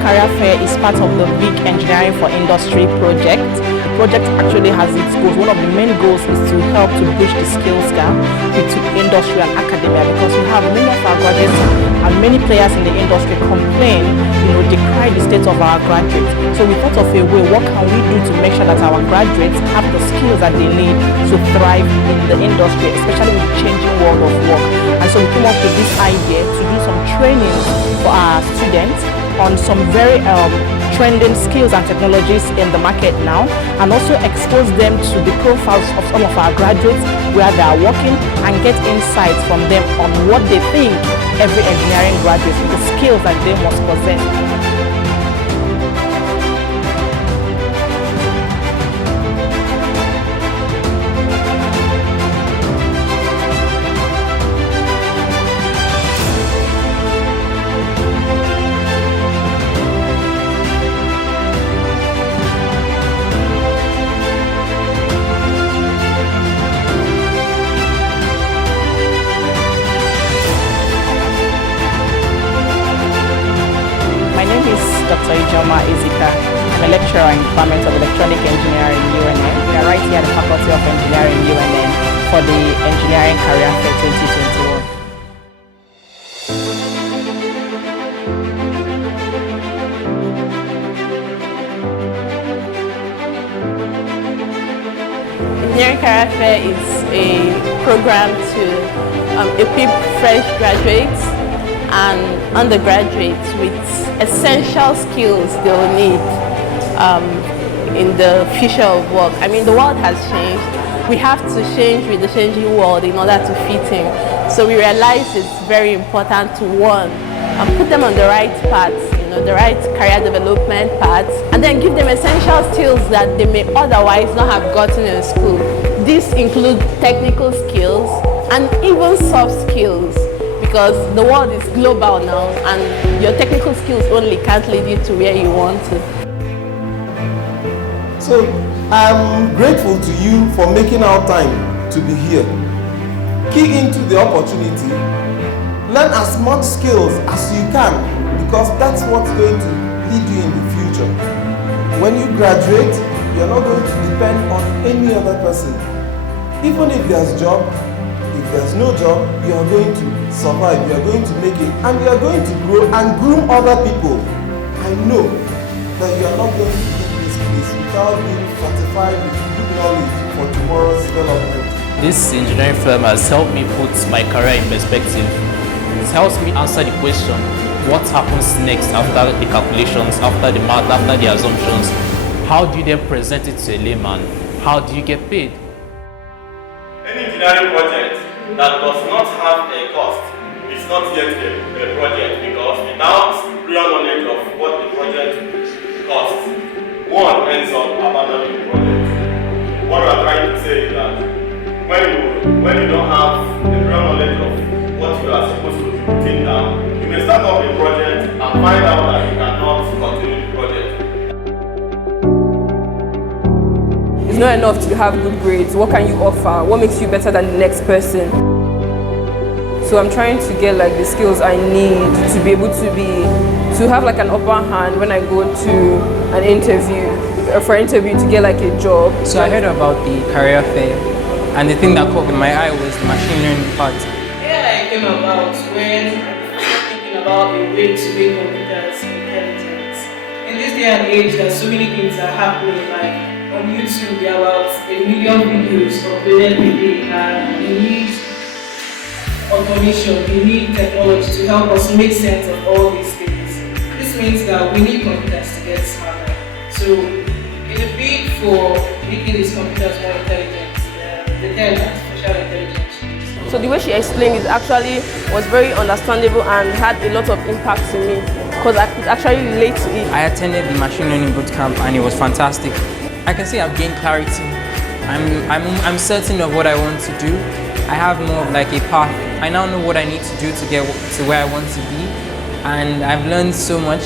Engineering Career Fair is part of the big Engineering for Industry project. The project actually has its goals. One of the main goals is to help to bridge the skills gap between industry and academia, because we have many of our graduates and many players in the industry complain, decry the state of our graduates. So we thought of a way, what can we do to make sure that our graduates have the skills that they need to thrive in the industry, especially with the changing world of work. And so we came up with this idea to do some training for our students on some very trending skills and technologies in the market now, and also expose them to the profiles of some of our graduates where they are working, and get insights from them on what they think every engineering graduate, the skills that they must possess. Dr. Ijoma Ezika. I'm a lecturer in the Department of Electronic Engineering, UNN. We are right here at the Faculty of Engineering, UNN, for the Engineering Career Fair 2021. Engineering Career Fair is a program to equip fresh graduates and undergraduates with essential skills they will need in the future of work. I mean, the world has changed. We have to change with the changing world in order to fit in. So we realize it's very important to, one, put them on the right paths, the right career development paths, and then give them essential skills that they may otherwise not have gotten in school. These include technical skills and even soft skills, because the world is global now and your technical skills only can't lead you to where you want to. So I'm grateful to you for making our time to be here. Key into the opportunity, learn as much skills as you can, because that's what's going to lead you in the future. When you graduate, you're not going to depend on any other person. Even if there's a job, if there's no job, you are going to survive, you are going to make it, and you are going to grow and groom other people. I know that you are not going to leave this place without being fortified with good knowledge for tomorrow's development. This engineering firm has helped me put my career in perspective. It helps me answer the question, what happens next after the calculations, after the math, after the assumptions? How do you then present it to a layman? How do you get paid? Any engineering project that does not have a cost is not yet a project, because without real knowledge of what the project costs, one ends up abandoning the project. What we are trying to say is that when you don't have the real knowledge of what you are supposed to be putting down, you may start off a project and find out that you cannot continue the project. It's not enough to have good grades. What can you offer? What makes you better than the next person? So I'm trying to get the skills I need to be able to have an upper hand when I go to an interview, to get a job. So I heard about the career fair, and the thing that caught my eye was the machine learning part. Yeah, I came about when thinking about a way to make computers intelligent. In this day and age, there's so many things that are happening, on YouTube, there are about 1 million videos uploaded per day, and we need automation, we need technology to help us make sense of all these things. This means that we need computers to get smarter. So, in the bid for making these computers more intelligent, the term artificial intelligence. So the way she explained it was very understandable and had a lot of impact to me, because I could actually relate to it. I attended the machine learning bootcamp and it was fantastic. I can say I've gained clarity. I'm certain of what I want to do. I have more of a path. I now know what I need to do to get to where I want to be, and I've learned so much.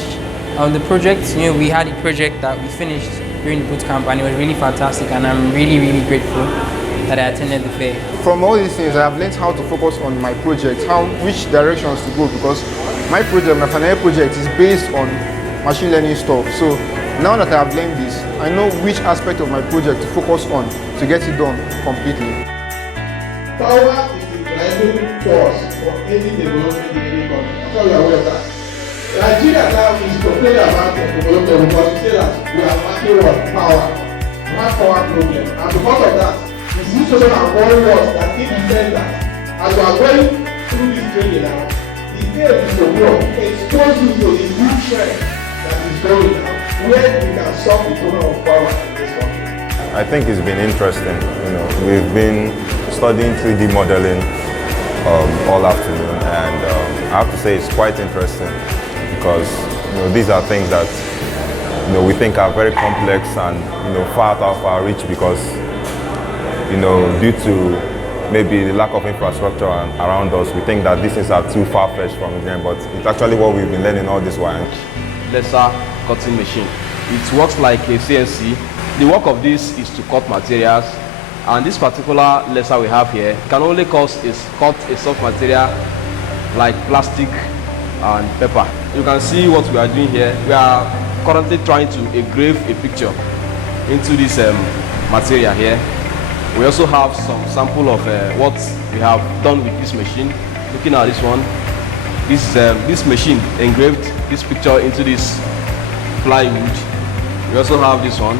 On the project, we had a project that we finished during the bootcamp, and it was really fantastic, and I'm really, really grateful that I attended the fair. From all these things, I have learned how to focus on my project, which directions to go, because my final project is based on machine learning stuff. So now that I have learned this, I know which aspect of my project to focus on to get it done completely. Power is the driving force for any development in any country. That's why we are aware of that. Nigeria now is complaining about development because we say that we are lacking what? Power. We have power problem. And because of that, the situation are more worse than independent. As we are going through this training now, the game is to work, expose you to the new trend that is going now, where we can solve the problem of power in this country. I think it's been interesting. We've been studying 3D modeling all afternoon, and I have to say it's quite interesting because these are things that we think are very complex and far out of our reach because due to maybe the lack of infrastructure around us, we think that these things are too far-fetched from engineering, but it's actually what we've been learning all this while. Laser cutting machine. It works like a CNC. The work of this is to cut materials, and this particular laser we have here can only cut a soft material like plastic and paper. You can see what we are doing here. We are currently trying to engrave a picture into this material here. We also have some sample of what we have done with this machine. Looking at this one, this machine engraved this picture into this plywood. We also have this one.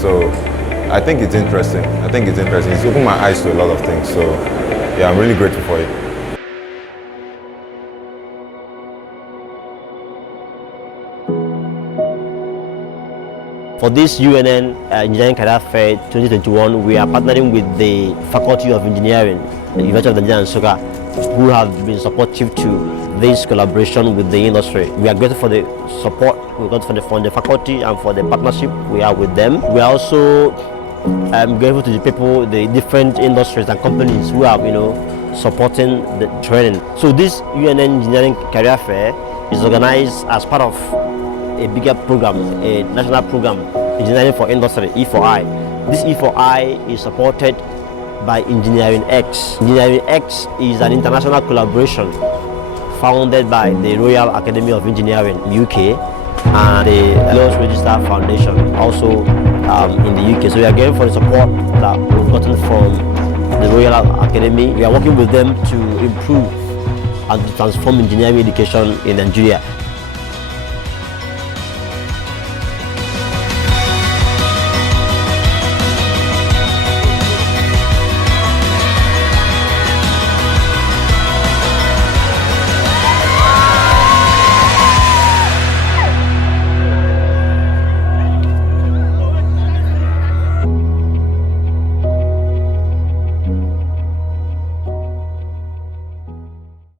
So I think it's interesting. It's opened my eyes to a lot of things. So yeah, I'm really grateful for it. For this UNN Engineering Career Fair 2021, we are partnering with the Faculty of Engineering, the University of Nigeria and Soka, who have been supportive to this collaboration with the industry. We are grateful for the support we got from the faculty and for the partnership we have with them. We are also grateful to the people, the different industries and companies who are, supporting the training. So this UNN Engineering Career Fair is organized as part of a bigger program, a national program, Engineering for Industry, E4I. This E4I is supported by Engineering X. Engineering X is an international collaboration founded by the Royal Academy of Engineering UK and the Lloyd Register Foundation, also in the UK. So we are grateful for the support that we've gotten from the Royal Academy. We are working with them to improve and to transform engineering education in Nigeria.